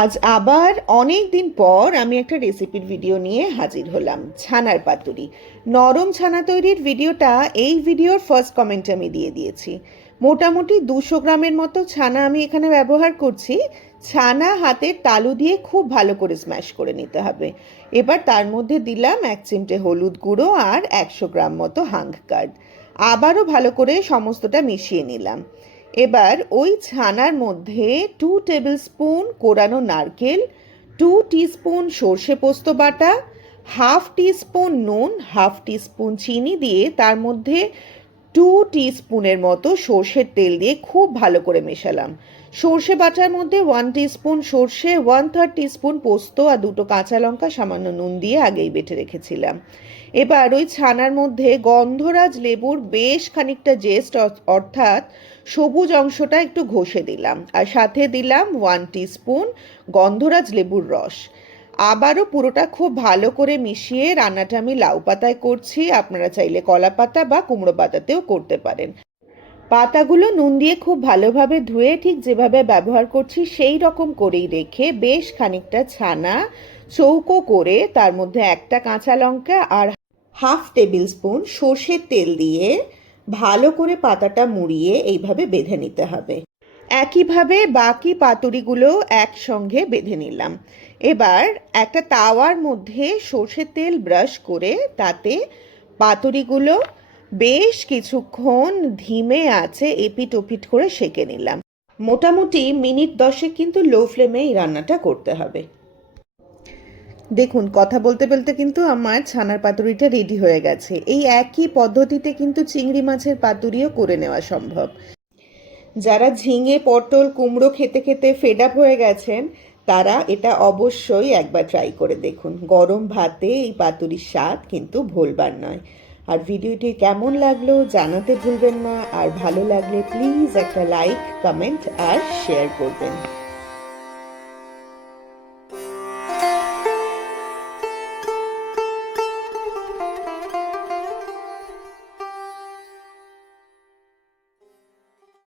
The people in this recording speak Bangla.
আজ আবার অনেক দিন পর আমি একটা রেসিপির ভিডিও নিয়ে হাজির হলাম। ছানার পাতুরি, নরম ছানা তৈরির ভিডিওটা এই ভিডিওর ফার্স্ট কমেন্টে আমি দিয়ে দিয়েছি। মোটামুটি 200 গ্রামের মতো ছানা আমি এখানে ব্যবহার করছি। ছানা হাতের তালু দিয়ে খুব ভালো করে স্ম্যাশ করে নিতে হবে। এবার তার মধ্যে দিলাম 1 চিমটে হলুদ গুঁড়ো আর 100 গ্রাম মতো হাঙ্গ কার্ড। আবারও ভালো করে সমস্তটা মিশিয়ে নিলাম। এবার ওই ছানার মধ্যে 2 টেবিল স্পুন কোরানো নারকেল, 2 টিস্পুন সর্ষে পোস্ত বাটা, ½ টিস্পুন নুন, ½ টিস্পুন চিনি দিয়ে তার মধ্যে 2 টিস্পুনের মতো সর্ষের তেল দিয়ে খুব ভালো করে মেশালাম। সর্ষে বাটার মধ্যে 1 টিস্পুন সর্ষে, 1/3 টিস্পুন পোস্ত আর 2টো কাঁচা লঙ্কা সামান্য নুন দিয়ে আগেই বেটে রেখেছিলাম। এবার ওই ছানার মধ্যে গন্ধরাজ লেবুর বেশ খানিকটা জেস্ট অর্থাৎ সবুজ অংশটা একটু ঘষে দিলাম, আর সাথে দিলাম 1 টিস্পুন গন্ধরাজ লেবুর রস। আবারও পুরোটা খুব ভালো করে মিশিয়ে রান্নাটা আমি লাউ পাতায় করছি, আপনারা চাইলে কলা পাতা বা কুমড়ো পাতাতেও করতে পারেন। পাতাগুলো নুন দিয়ে খুব ভালোভাবে ধুয়ে ঠিক যেভাবে ব্যবহার করছি সেই রকম করেই রেখে বেশ খানিকটা ছানা চৌকো করে তার মধ্যে একটা কাঁচা লঙ্কা আর ½ টেবিল স্পুন সর্ষের তেল দিয়ে ভালো করে পাতাটা মুড়িয়ে এইভাবে বেঁধে নিতে হবে। একইভাবে বাকি পাতুরিগুলো একসঙ্গে বেঁধে নিলাম। এবার একটা তাওয়ার মধ্যে সর্ষের তেল ব্রাশ করে তাতে পাতুরিগুলো বেশ কিছুক্ষণ ধিমে আঁচে এপিট ওপিট করে সেঁকে নিলাম। মোটামুটি মিনিট 10 কিন্তু লো ফ্লেমে এই রান্নাটা করতে হবে। দেখুন, কথা বলতে বলতে কিন্তু আমার ছানার পাতুরিটা রেডি হয়ে গেছে। এই একই পদ্ধতিতে কিন্তু চিংড়ি মাছের পাতুরিও করে নেওয়া সম্ভব। যারা ঝিঙে, পটল, কুমড়ো খেতে খেতে ফেড আপ হয়ে গেছেন তারা এটা অবশ্যই একবার ট্রাই করে দেখুন। গরম ভাতে এই পাতুরির স্বাদ কিন্তু ভোলবার নয়। আর ভিডিওটি কেমন লাগলো জানাতে ভুলবেন না, আর ভালো লাগলে প্লিজ একটা লাইক, কমেন্ট আর শেয়ার করবেন।